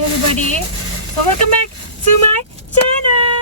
Hi everybody. So welcome back to my channel.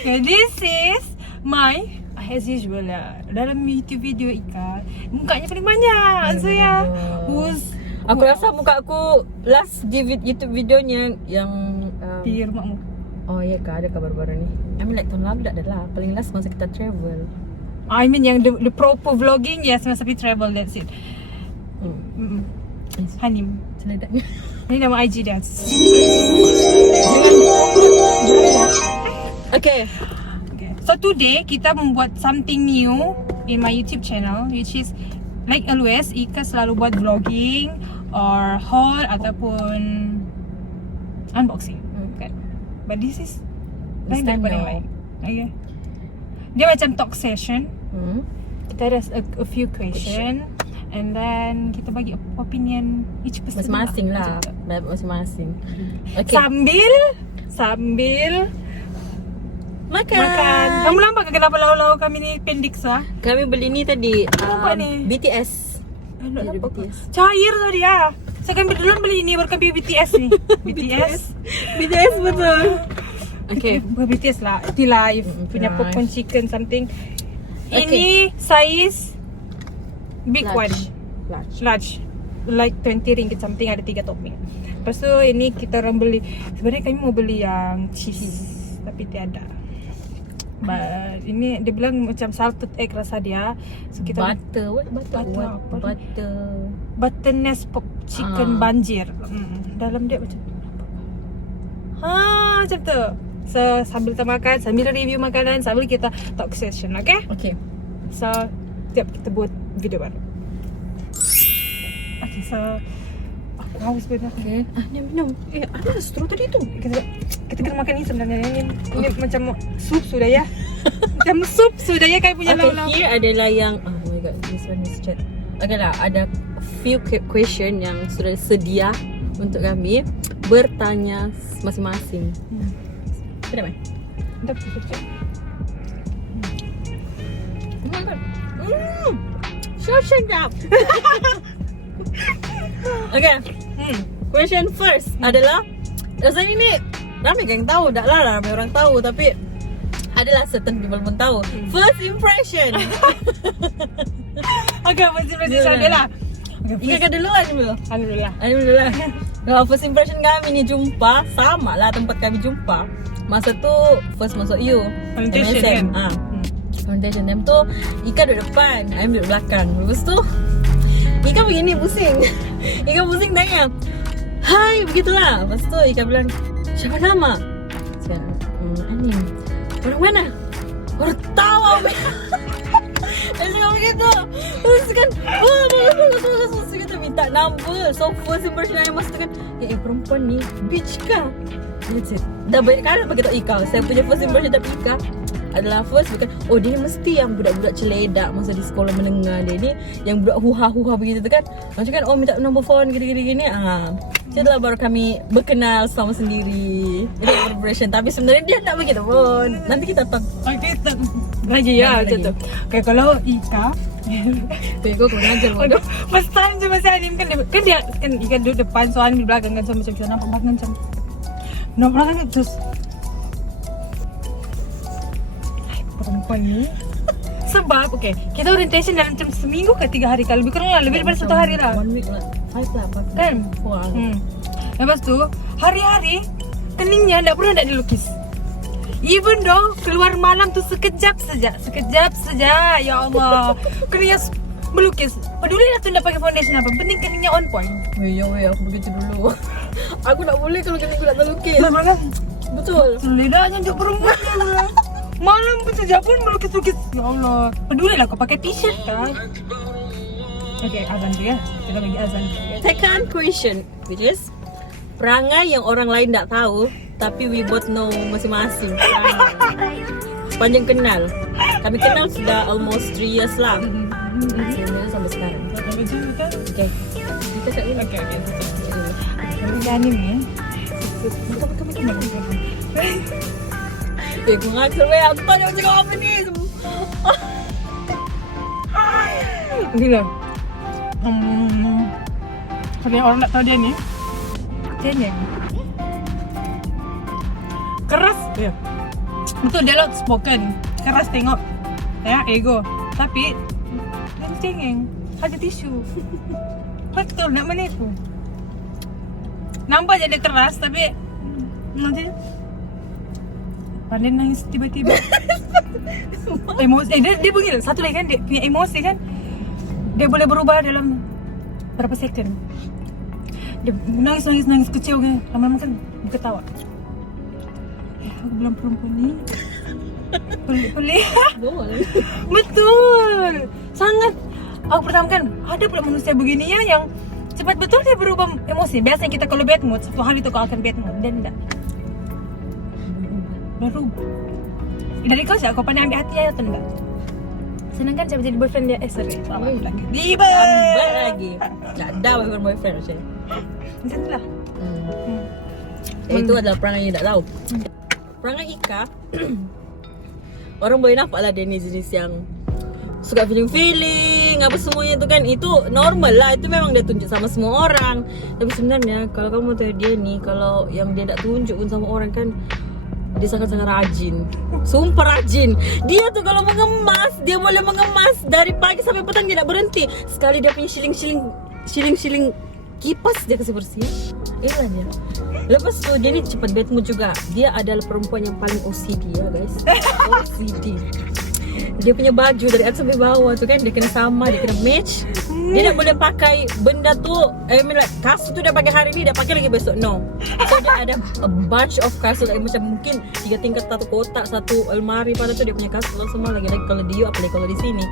Okay, this is my as usual lah. Dalam YouTube video Ika, mukanya paling banyak. So ya, who's aku rasa muka aku last di YouTube videonya yang di rumahmu. oh iya kah, ada baru-baru ni. I mean like tahun lalu dah ada lah. Paling last masa kita travel. I mean yang the proper vlogging, yes, masa pergi travel, that's it. Hanim. Seledak. Ini nama IG dia. Okay. So today kita membuat something new in my YouTube channel, which is like always Ika selalu buat vlogging or haul ataupun unboxing, kan? But this is lain daripada yang lain. Okay. Dia macam talk session. Kita ada a few question and then kita bagi opinion each person Masing-masing lah. Masing-masing. Okay. Sambil makan. Kamu nampak ke kenapa lau-lau kami ni pendek sah? Kami beli ni tadi Apa ni? BTS. Nak Dari nampak BTS. cair tu dia. Saya kan duluan beli ini baru kami BTS ni. BTS betul. Okay. Bukan BTS lah, T-Life punya T-Life. popcorn chicken something. Okay. Ini size big Large. one. Large. Like 20 ringgit something, ada 3 topping. Lepas tu ini kita orang beli. Sebenarnya kami mau beli yang cheese tapi tiada. But ini dia bilang macam salted egg rasa dia. So kita Butter. What butter? Butter What apa ni? butter? butternut pop chicken banjir. Dalam dia macam macam tu. So sambil kita makan, sambil review makanan, sambil kita talk session, okay? Okay. So tiap kita buat video baru. Okay, so aku haus benar. Okay. Minum. Ada straw tadi tu. Kita kena makan ni sebenarnya. Ini macam sup sudah ya. Macam sup sudah ya kayak punya lau-lau. Okay, here adalah yang oh my god, this one is chat. Okay lah, ada few question yang sudah sedia untuk kami bertanya masing-masing. Sudah mai? Dah cek. Oh my god. So sedap. Okay. Question first adalah, rasanya ni ramai yang tahu, tak lah ramai orang tahu, tapi adalah certain people pun tahu. First impression. Okay, masih ada lah. Ika kan duluan dulu. Alhamdulillah. Kalau first impression kami ni jumpa, sama lah tempat kami jumpa. Masa tu first masuk you Orientation MSM. kan? Orientation time tu Ika duduk depan, I duduk belakang. Lepas tu Ika begini pusing. Ika pusing tanya, hai, begitulah. Lepas tu Ika bilang, siapa nama? Saya Anim. Orang mana? Baru tahu. Dia cakap begitu. Terus kan, bagus. Kita minta number. So first impression saya masa tu kan, perempuan ni bitch kah? That's it. Dah banyak kali bagi tahu Ika. Saya punya first impression tapi Ika adalah first bukan, oh dia mesti yang budak-budak celedak masa di sekolah menengah dia ni, yang budak huha-huha begitu tu kan. Macam kan, oh minta nombor phone gini-gini. Setelah baru kami berkenal sama sendiri. Itu impression. Tapi sebenarnya dia tak begitu pun. Nanti kita tak. Okay, lagi ya macam tu. Okay, kalau Ika Kau ajar bodoh. first time je masih Anim kan dia kan Ika duduk depan, so Anim di belakang kan, so macam nampak belakang kan terus perempuan ni. Sebab okay, kita orientation dalam macam seminggu ke 3 hari, kalau lebih kurang lah, lebih daripada 1 hari lah 1 week lah, 5 lah kan. Wah. Lepas tu hari-hari keningnya tak pernah dilukis. Even though keluar malam tu sekejap saja. Ya Allah. Keningnya melukis. Peduli lah tu nak pakai foundation apa, penting keningnya on point. Weh, aku begitu dulu. Aku tak boleh kalau kening aku tak terlukis. Mana? Betul. Lidahnya je perempuan ni. Malam pun sejak pun melukis-lukis. Ya Allah. Peduli lah kau pakai t-shirt kan. Okay, azan tu ya. Kita bagi azan. Second question, which is perangai yang orang lain tak tahu tapi we both know masing-masing. Panjang kenal. Kami kenal sudah almost 3 years lah. Sebenarnya sampai sekarang. Okay. Kita cakap dulu. Okay. Ini Anim ni. Gue ngakal weh, aku tak ada cakap apa ni. Gila. Kalau yang orang tak tahu dia ni, cengeng. Keras. Ya. Betul dia outspoken. Keras tengok. Ya, ego. Tapi dia cengeng. Ada tisu. Betul nak menipu. Nampak je dia keras tapi nanti pandai nangis tiba-tiba. Emosi. Dia begini. Satu lagi kan dia punya emosi kan. Dia boleh berubah dalam berapa second. Dia nangis kecil kan. Lama-lama kan dia ketawa. Aku bilang perempuan ni pelik. Betul. Sangat. Aku pertama kan ada pula manusia begini ya yang cepat betul dia berubah emosi. Biasanya kita kalau bad mood, satu hari tu kau akan bad mood. Dan enggak. Berubah. Dari kau siapa? Kau pandai ambil hati atau enggak? Senang kan saya jadi boyfriend dia. Sorry. Selamat lagi. Tiba lagi. Tak ada boyfriend macam ni. Macam tu lah. Itu adalah perangai yang tak tahu. Perangai Ika orang boleh nampak lah dia ni jenis yang suka feeling apa semuanya tu kan. Itu normal lah. Itu memang dia tunjuk sama semua orang. Tapi sebenarnya kalau kamu tahu dia ni, kalau yang dia tak tunjuk pun sama orang kan, dia sangat-sangat rajin. Sumpah rajin. Dia tuh kalau mengemas, dia boleh mengemas dari pagi sampai petang, dia tak berhenti. Sekali dia punya shilling kipas dia kasih bersih. Itulah dia. Lepas tu dia ni cepat bad mood juga. Dia adalah perempuan yang paling OCD ya guys. OCD. Dia punya baju dari atas sampai bawah tu kan, dia kena sama, dia kena match. Dia tak boleh pakai benda tu, kasut tu dia pakai hari ni, dia pakai lagi besok. No. So dia ada a bunch of kasut, macam mungkin 3 tingkat, satu kotak, satu almari pada tu dia punya kasut semua lagi kalau di apalagi kalau di sini.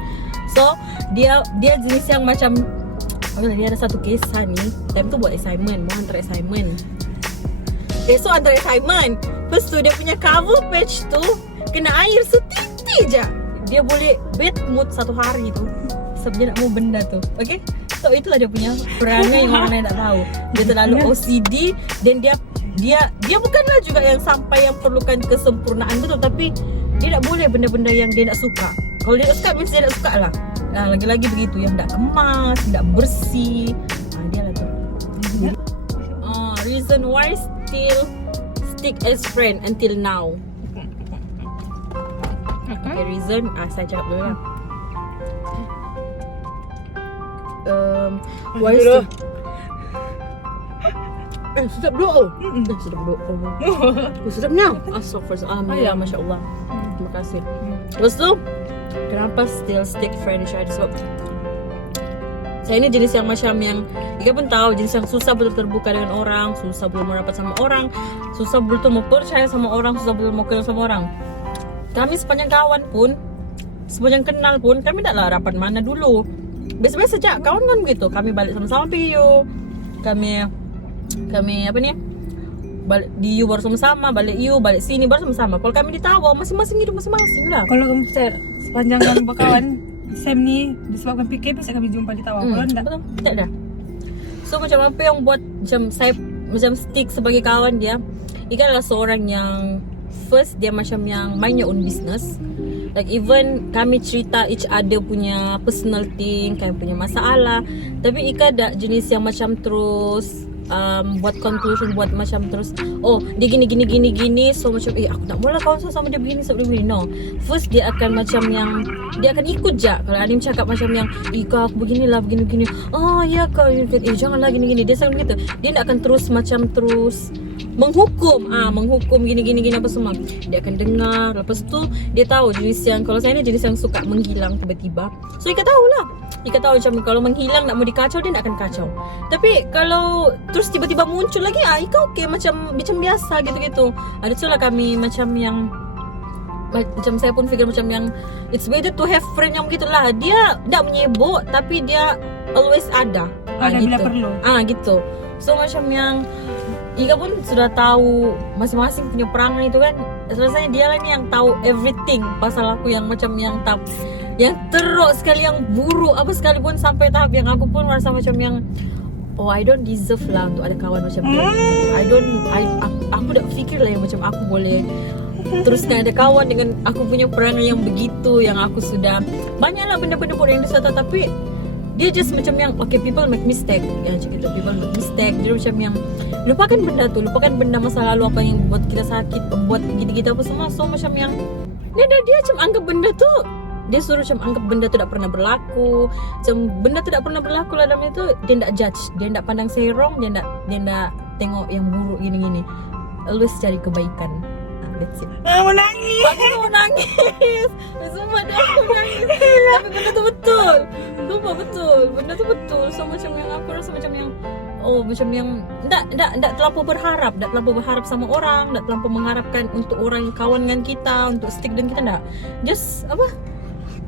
So dia jenis yang macam dia ada satu kisah ni, time tu buat assignment, mau hantar assignment. Esok hantar assignment. Lepas tu dia punya cover page tu kena air setitik je. Dia boleh bad mood satu hari tu sebab dia nak mau benda tu. Okay? So itulah dia punya perangai yang orang lain tak tahu. Dia terlalu OCD dan dia bukanlah juga yang sampai yang perlukan kesempurnaan betul, tapi dia tak boleh benda-benda yang dia tak suka. Kalau dia tak suka, mesti dia tak suka lah. Lagi-lagi begitu, yang tak kemas, tak bersih. Dia lah tu. Reason why still stick as friend until now. Okay, reason saya cakap dulu lah. Why still sedap doa. Sedap doa. Sedapnya. Alhamdulillah, Masya Allah. Terima kasih. Lepas tu, kenapa still stick friend each other? Sebab saya ini jenis yang macam yang Ika pun tahu, jenis yang susah betul terbuka dengan orang, susah betul merapat sama orang, susah betul mau percaya sama orang, susah betul mau kenal sama orang. Kami sepanjang kawan pun, sepanjang kenal pun, kami taklah rapat mana dulu. Biasa-biasa saja, kawan kan begitu. Kami balik sama-sama PU. Kami apa ni? Balik di U baru sama-sama, balik U, balik sini baru sama-sama. Kalau kami di Tawau, masing-masing hidup masing-masing lah. Kalau kamu sepanjang kami berkawan, Sam ni disebabkan PKP bisa kami jumpa di Tawau. Kalau enggak, betul, tak ada. So macam apa yang buat macam saya macam stick sebagai kawan dia? Ika adalah seorang yang first dia macam yang mind your own business. Like even kami cerita each other punya personal thing, kami punya masalah. Tapi Ika ada jenis yang macam terus buat conclusion, buat macam terus dia gini. So macam aku tak boleh kawan sama dia begini sebab dia begini. No, first dia akan macam yang dia akan ikut je. Kalau Anim cakap macam yang Ika aku beginilah begini. Ya kau janganlah gini. Dia sangat begitu. Dia tak akan terus macam terus menghukum gini apa semua. Dia akan dengar. Lepas tu dia tahu jenis yang, kalau saya ni jenis yang suka menghilang tiba-tiba. So Ika tahulah. Ika tahu macam kalau menghilang nak mau dikacau, dia tak akan kacau. Tapi kalau terus tiba-tiba muncul lagi, Ika okey macam biasa gitu-gitu. Ada tu lah kami macam yang macam saya pun fikir macam yang it's better to have friend yang begitulah. Dia tak menyebut tapi dia always ada. Ada gitu. bila perlu. Gitu. So macam yang Ika pun sudah tahu masing-masing punya perangai itu kan. Rasanya dia lah ni yang tahu everything pasal aku yang macam yang teruk sekali, yang buruk apa sekalipun, sampai tahap yang aku pun merasa macam yang I don't deserve lah untuk ada kawan macam dia. Aku dah fikir lah yang macam aku boleh Terus kan ada kawan dengan aku punya perangai yang begitu, yang aku sudah banyaklah benda-benda bodoh yang disata, tapi dia just macam yang okay, people make mistake ya, macam gitu, people make mistake. Dia macam yang lupakan benda tu, lupakan benda masa lalu apa yang buat kita sakit, buat gitu-gitu apa semua. So macam yang dia macam anggap benda tu, dia suruh macam anggap benda tu tak pernah berlaku, macam benda tu tak pernah berlaku lah dalam itu. Dia tak judge, dia tak pandang serong, dia tak tengok yang buruk gini-gini. Always cari kebaikan. That's it. Mau nangis. Aku mau nangis. Sumpah dia aku nangis. Tapi benda tu betul. Sumpah betul. Benda tu betul. So macam yang aku rasa macam yang macam yang tak terlampau berharap, tak terlampau berharap sama orang, tak terlampau mengharapkan untuk orang yang kawan dengan kita, untuk stick dengan kita, tak. Just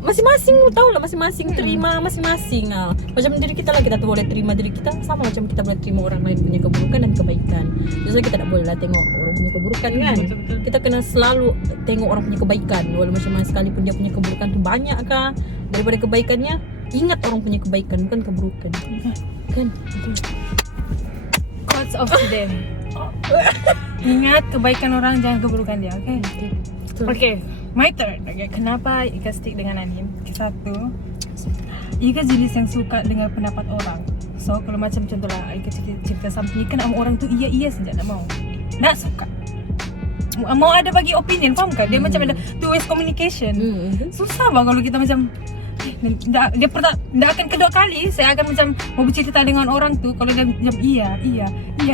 masing-masing tahu lah, masing-masing terima masing-masing lah. Macam diri kita lah, kita tu boleh terima diri kita, sama macam kita boleh terima orang lain punya keburukan dan kebaikan. Jadi kita tak boleh lah tengok orang punya keburukan kan. Betul-betul. Kita kena selalu tengok orang punya kebaikan, walau macam mana sekalipun dia punya keburukan tu banyak kah daripada kebaikannya. Ingat orang punya kebaikan, bukan keburukan kan. Quotes of today. Ingat kebaikan orang, jangan keburukan dia. Okay, my turn. Okay, kenapa Ika stick dengan anime? Satu, Ika jenis yang suka dengar pendapat orang. So kalau macam contohlah Ika cerita something, Ika nak orang tu iya saja, tak mau, nak suka, mau ada bagi opinion, faham kan? Dia macam ada two ways communication. Susah bah kalau kita macam dia pernah, akan kedua kali saya akan macam mau bercerita dengan orang tu kalau dia macam iya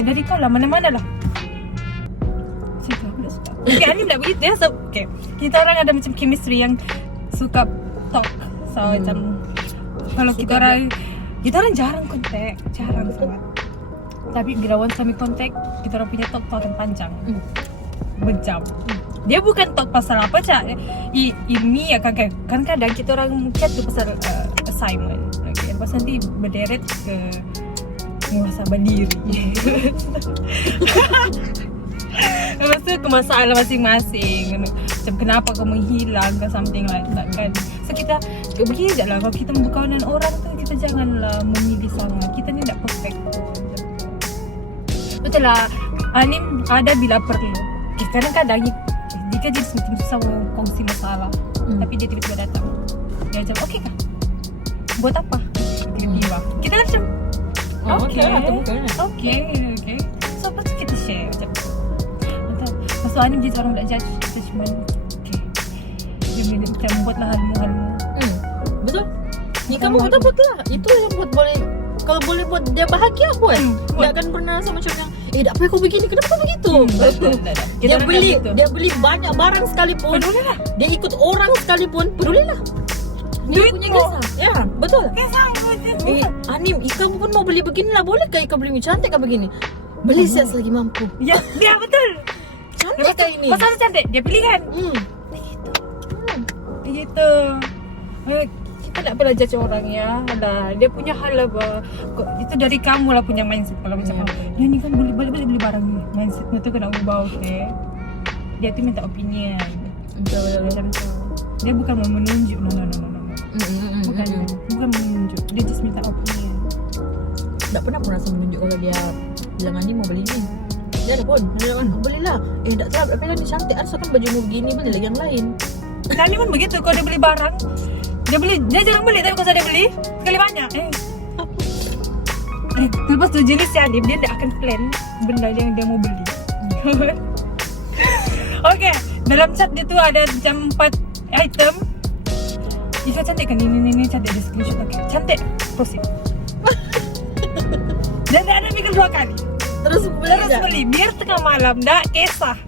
dari kau lah, mana-mana lah. Aku tak suka. Okay, anime tak begitu ya. So, okay, kita orang ada macam chemistry yang suka talk. So macam kalau kita orang jarang kontak, jarang sangat. Tapi bila once kami kontak, kita orang punya talk akan panjang, berjam. Dia bukan talk pasal apa cak, ini ya kan kadang kita orang chat tu pasal assignment. Okay, lepas nanti berderet ke muhasabah diri. Lepas tu ke masalah masing-masing, macam kenapa kau menghilang ke something like that kan. So kita begini je lah, kalau kita berkawan dengan orang tu, kita janganlah memilih sangat. Kita ni tak perfect. Betul lah, anime ada bila perlu. Kadang-kadang jika dia semakin susah kongsi masalah, tapi dia tiba-tiba datang, dia macam okay kah? Buat apa? Tiba-tiba kita macam okay. So lepas tu kita share macam betul. Pasal anime dia orang tak judge, kita cuma okay, dia macam buatlah halmu. Betul. Ni kamu betul lah. Itu yang buat boleh, kalau boleh buat dia bahagia buat. Dia akan pernah sama macam yang tak apa kau begini, kenapa kau begitu? Dia beli banyak barang sekalipun, pedulilah. Dia ikut orang sekalipun, pedulilah. Dia punya kisah. Ya, betul. Kisah aku je. Anim, Ika pun mau beli begini lah, boleh kah Ika beli cantik kah begini? Beli siap selagi mampu. Ya betul. Cantik kah ini? Pasal cantik, dia pilih kan? Begitu. Kita tak pernah judge orang ya. Dia punya hal lah. Itu dari kamu lah punya mindset. Kalau macam dia ni kan boleh beli barang ni, mindsetnya tu kena ubah. Okay, dia tu minta opinion. Macam tu. Dia bukan mau menunjuk. No. Bukan menunjuk. Dia just minta opinion. Tak pernah rasa menunjuk kalau dia bilang ni mau beli ni. Dia ada pun. Dia kan belilah. Tak tahu apa ni cantik. Asal kan bajumu begini, beli lagi yang lain. Dan ni pun begitu. Kalau dia beli barang, dia jarang beli, tapi kalau dia beli sekali banyak. Lepas tu jenis si Adib, dia tak akan plan benda yang dia mau beli. Okay, dalam chat dia tu ada macam 4 item. Ika cantik kan? Ini cantik, dia screenshot. Okay, cantik, proceed. Dan dia ada mikir 2 kali. Terus beli, biar tengah malam dah kisah.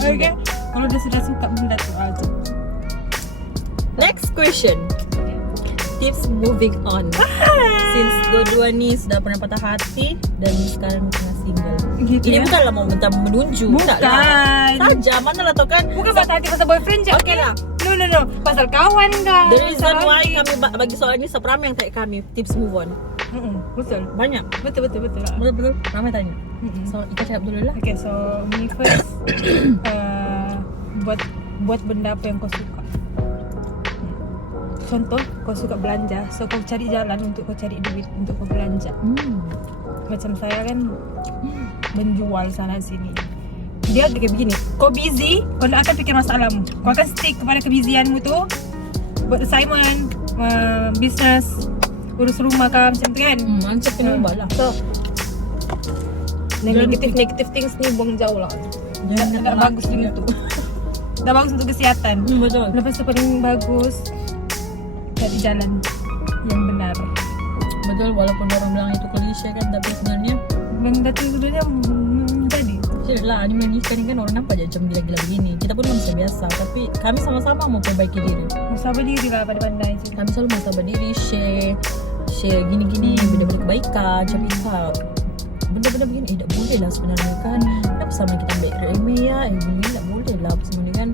Okay, kalau dia sudah suka benda tu aja. Next question. Tips moving on. Since dua-dua ni sudah pernah patah hati dan sekarang tengah single. Gitu ini ya? bukanlah mau minta menunjuk. Bukan. Saja, mana lah tau kan. Bukan patah hati pasal boyfriend je. Okay lah. No. Pasal kawan dah. The reason why kami bagi soalan ni sebab ramai yang tanya kami tips move on. Betul. Banyak. Betul lah. Betul. Ramai tanya. So Ika cakap dulu lah. Okay, so me first buat benda apa yang kau suka. Contoh, kau suka belanja, so kau cari jalan untuk kau cari duit untuk kau belanja. Macam saya kan menjual sana sini. dia kayak begini. Kau busy, kau tak akan fikir masalahmu. Kau akan stick kepada kebusianmu tu, buat assignment, business, urus rumah kah, macam tu kan. Macam kena ubah lah. So negative things ni buang jauh lah. Tak bagus untuk tak bagus untuk kesihatan. Betul. Lepas tu paling bagus cari jalan yang benar. Betul, walaupun orang bilang itu klise kan, tapi sebenarnya Benda tu sebenarnya jadi. Serius lah, ni menikah ni kan orang nampak je macam gila-gila begini. Kita pun manusia biasa, tapi kami sama-sama mau perbaiki diri. Musabar diri lah pandai-pandai je. Kami selalu muasabah diri, share gini-gini, benda-benda kebaikan, macam misal benda-benda begini, tak boleh lah sebenarnya kan. Kenapa sama kita ambil remeh ya, ini tak boleh lah apa semua ni kan.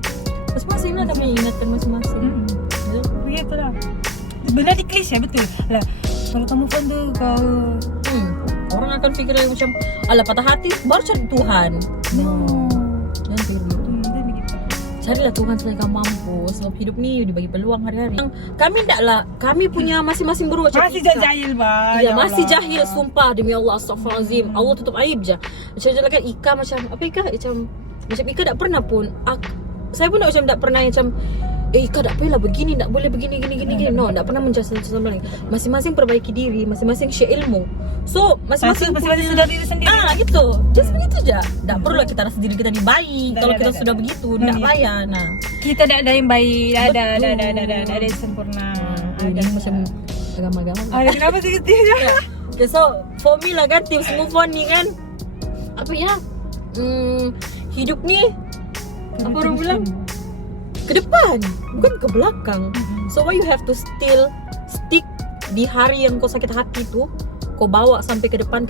Masing-masing lah kami ingatkan masing-masing. Betul? Begitu lah. Benda ni klise betul lah. Kalau kamu fun tu kau orang akan fikir macam alah patah hati baru cari Tuhan. Jangan fikir gitu. Dia begitu. Carilah Tuhan selagi kamu mampu. Sebab hidup ni dibagi peluang hari-hari. Kami tak lah, kami punya masing-masing guru macam Masih Ika. jahil bah. Ya, masih jahil, sumpah demi Allah, astaghfirullahalazim. Allah tutup aib je. Macam je lah kan Ika macam apa Ika macam Ika tak pernah pun saya pun macam tak pernah macam Ika tak boleh lah begini, tak boleh begini gini. No, tak pernah menjudge satu sama lain. Masing-masing perbaiki diri, masing-masing share ilmu. So, masing-masing sedar diri sendiri. Gitu. Just begitu je. Tak perlu lah kita rasa diri kita ni baik. Kalau kita sudah begitu, tak payah. Nah, Kita tak ada yang baik, tak ada yang sempurna. ini macam agama-agama. Ada kenapa sih dia? Okay, so for me lah kan, tips move on ni kan, apa ya, hidup ni apa orang bilang, ke depan, bukan ke belakang. So why you have to still stick di hari yang kau sakit hati tu, kau bawa sampai ke depan.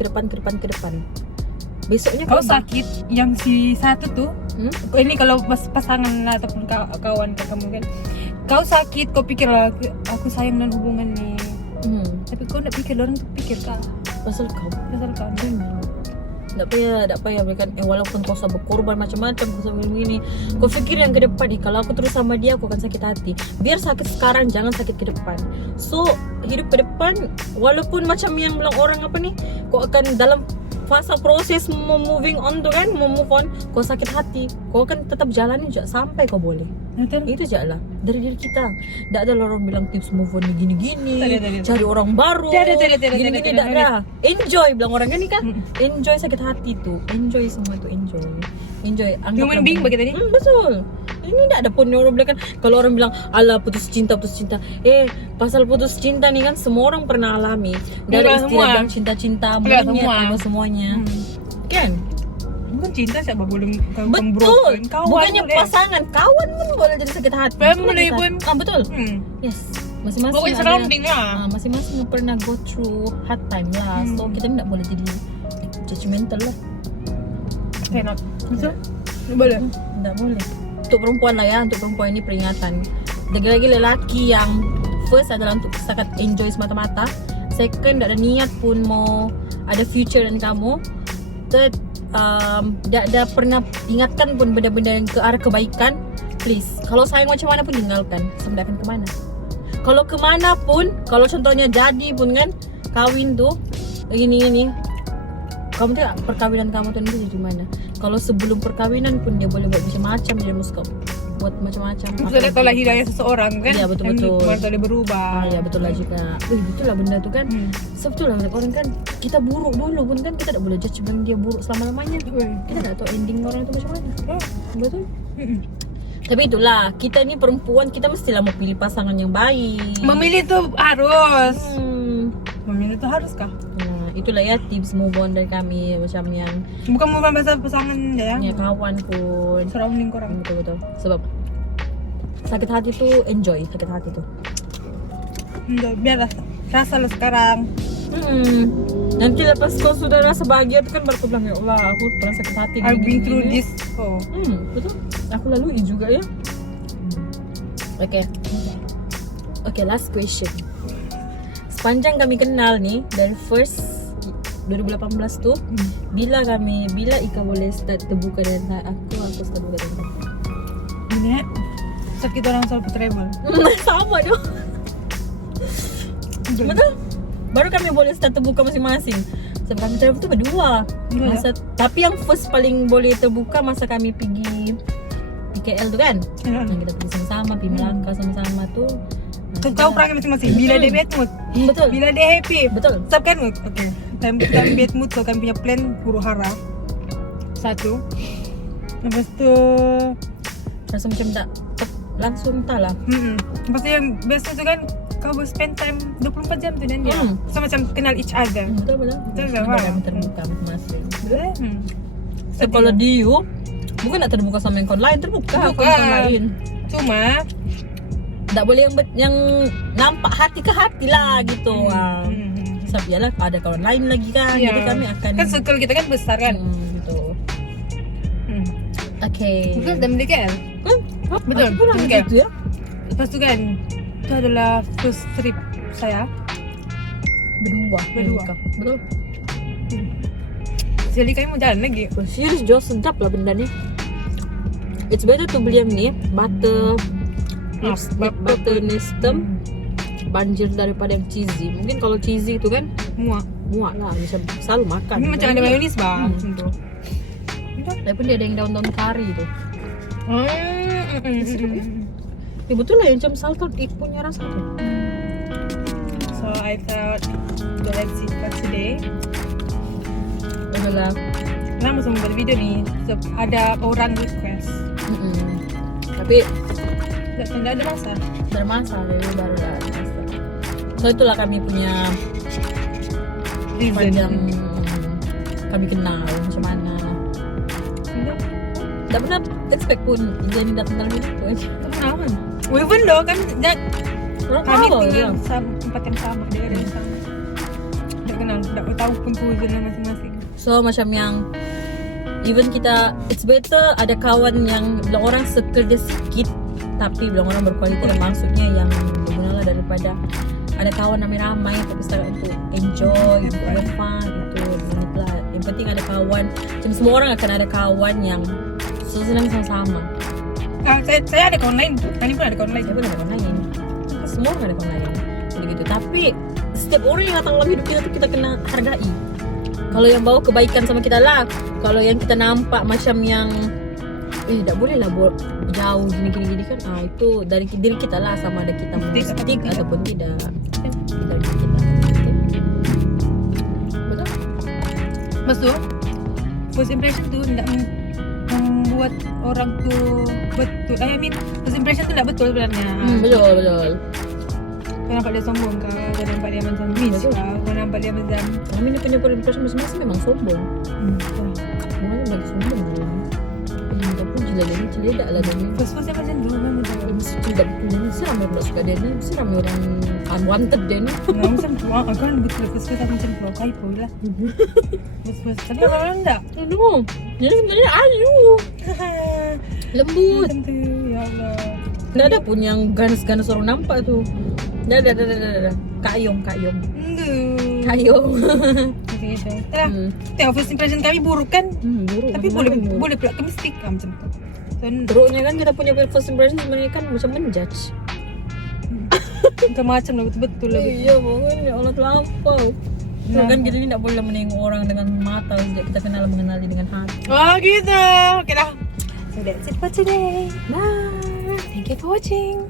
Besoknya Kau sakit yang si satu tu. Ini kalau pasangan lah ataupun kawan kamu kan. Kau sakit, kau fikir lah aku sayang dengan hubungan ni. Tapi kau nak fikir orang tu fikir kah? pasal kau. Tak payah berikan walaupun kau sudah berkorban macam-macam, kau sudah begini, kau fikir yang ke depan ni. Kalau aku terus sama dia, aku akan sakit hati. Biar sakit sekarang, jangan sakit ke depan. So hidup ke depan, walaupun macam yang bilang orang apa ni, kau akan dalam fasa proses moving on tu kan, move on, kau sakit hati, kau akan tetap jalani juga sampai kau boleh. Itu je lah dari diri kita. Tak ada orang bilang tips move on ni gini-gini, cari orang baru, gini-gini. Tak ada. Enjoy bilang orang kan ni kan. Enjoy sakit hati tu, enjoy semua tu, enjoy. Human being bagi tadi. Betul. Ini tak ada pun orang bilang kan, kalau orang bilang ala putus cinta. Pasal putus cinta ni kan semua orang pernah alami. Dari istilah bilang cinta-cinta, monyet, apa semuanya. Kan? Bukan cinta siapa boleh betul. Bukannya pasangan, kawan pun boleh jadi sakit hati. Family pun. Betul. Yes. Masing-masing pokoknya surrounding lah. Masing-masing pernah go through hard time lah. So kita tak boleh jadi judgmental lah. Cannot. Betul? Boleh. Tak boleh. Untuk perempuan lah ya, untuk perempuan ini peringatan. Lagi-lagi lelaki yang first adalah untuk sekat enjoy semata-mata. Second, tak ada niat pun mau ada future dan kamu. Third, tak ada pernah ingatkan pun benda-benda yang ke arah kebaikan. Please, kalau sayang macam mana pun tinggalkan. Sampai akan kemana? Kalau kemana pun, kalau contohnya jadi pun kan, kahwin tu ini, kamu tengok perkahwinan kamu tu nanti jadi mana. Kalau sebelum perkahwinan pun dia boleh buat macam-macam, dia muskap buat macam-macam. Maksudnya kalau hidayah seseorang kan, ya, betul-betul. Baru boleh berubah. Ya betul lah juga. Betul lah benda tu kan. Betul lah orang kan, kita buruk dulu pun kan, kita tak boleh judge bilang dia buruk selama-lamanya. Kita tak tahu ending orang tu macam mana. Betul. Tapi itulah, kita ni perempuan, kita mestilah mau pilih pasangan yang baik. Memilih tu harus. Memilih tu harus kah? Itulah ya tips move on dari kami, macam yang bukan move on pasal pasangan je ya. Kawan pun, surrounding korang. Betul. Sebab sakit hati tu enjoy sakit hati tu. Biarlah rasa lah sekarang. Nanti lepas kau sudah rasa bahagia tu kan baru kau bilang ya Allah, aku pernah sakit hati. I've been through this. Betul. Aku lalui juga ya. Okay, last question. Sepanjang kami kenal nih dari first 2018 tu, bila Ika boleh start terbuka dengan aku start terbuka dengan aku. Ini saat kita orang selalu travel. Sama dong. Betul. Baru kami boleh start terbuka masing-masing. Sebab kami travel tu berdua. Tapi yang first paling boleh terbuka masa kami pergi KL tu kan. Yang kita pergi sama-sama, pergi Melaka sama-sama tu. Kau perangai masing-masing. Bila dia bad mood, Betul. bila dia happy, Betul. Sebab kan, okay, time bad mood tu kami punya plan huru hara. Satu. Lepas tu Rasa macam tak langsung tak lah. Lepas tu yang best tu kan, kau boleh spend time 24 jam tu dan dia. So macam kenal each other. Betul. Betul. Kami terbuka masing-masing. So Sedih. kalau Diu bukan nak terbuka sama yang kawan lain, terbuka Terbuka. kawan lain. Cuma Tak boleh yang nampak hati ke hati lah gitu. Sebab yalah ada kawan lain lagi kan. Jadi kami akan kan circle kita kan besar kan. gitu. Okay. Betul dan DKL. Betul. Aku pulang Okay. gitu ya. Lepas tu kan, itu adalah first trip saya Berdua. Berdua. Betul. Sekali kami mau jalan lagi. Serius Jo, sedap lah benda ni. It's better to beli yang ni butter butter nestem banjir daripada yang cheesy. Mungkin kalau cheesy tu kan Muak. muak lah, macam selalu makan. Ini macam ada mayonis bang. Untuk. Walaupun dia ada yang daun-daun kari tu. Betul lah yang macam salted egg punya rasa tu. So I thought let's see for today. Adalah Kenapa semua buat video ni? So, ada orang request. tapi Tak ada masa. bermasalah jadi baru lah ada masa. So itulah kami punya macam kami kenal macam mana. Tak pernah expect pun Jenny datang dalam hidup tu. Tak kenal kan? Even though kan Orang kami tahu tinggal je. tempat yang sama, daerah yang sama. Tak kenal, tak tahu pun tujuan masing-masing. So macam yang even kita, it's better ada kawan yang bilang orang circle dia sikit tapi bilang orang berkualiti dan maksudnya yang berguna lah daripada ada kawan ramai-ramai tapi setakat untuk enjoy gitu, have fun gitu. Itulah yang penting ada kawan. Macam semua orang akan ada kawan yang senang sama-sama. Saya ada kawan lain tu. Kali pun ada kawan lain. Saya pun ada kawan lain. Semua orang ada kawan lain. Jadi gitu. Tapi setiap orang yang datang dalam hidup kita tu kita kena hargai. Kalau yang bawa kebaikan sama kita lah. Kalau yang kita nampak macam yang tak boleh lah jauh gini kan. Itu dari diri kita lah, sama ada kita mau stick ataupun tidak. Dari diri kita. Betul? Lepas tu first impression tu tidak membuat orang tu betul. I mean first impression tu tak betul sebenarnya. Betul. Kau nampak dia sombong ke? Kau nampak dia macam bitch ke? Kau nampak dia macam Kami ni punya impression masing-masing memang sombong. Semuanya lagi sombong. Minta pun celedak lah dia ni. First dia macam tu memang macam Mesti celedak betul dia ni. Mesti ramai pula suka dia ni. Mesti ramai orang unwanted dia ni. macam tu. Kan betul first aku macam tu. Kau hypo lah. First tapi orang tak. Aduh. Dia sebenarnya ayu. Lembut. Macam tu. Ya Allah. Tak ada pun yang ganas-ganas orang nampak tu. Dah. Kayong. Enggak. Kayong. Macam itu. Tengok first impression kami buruk kan? Buruk. Tapi boleh pula kami stick lah macam tu. Teruknya kan kita punya first impression sebenarnya kan macam menjudge. Macam-macam lah, betul-betul lah. Iya, pokoknya Allah terlampau. So kan kita ni tak boleh menengok orang dengan mata sejak kita kenal mengenali dengan hati. Oh gitu. Okay dah. So that's it for today. Bye. Thank you for watching.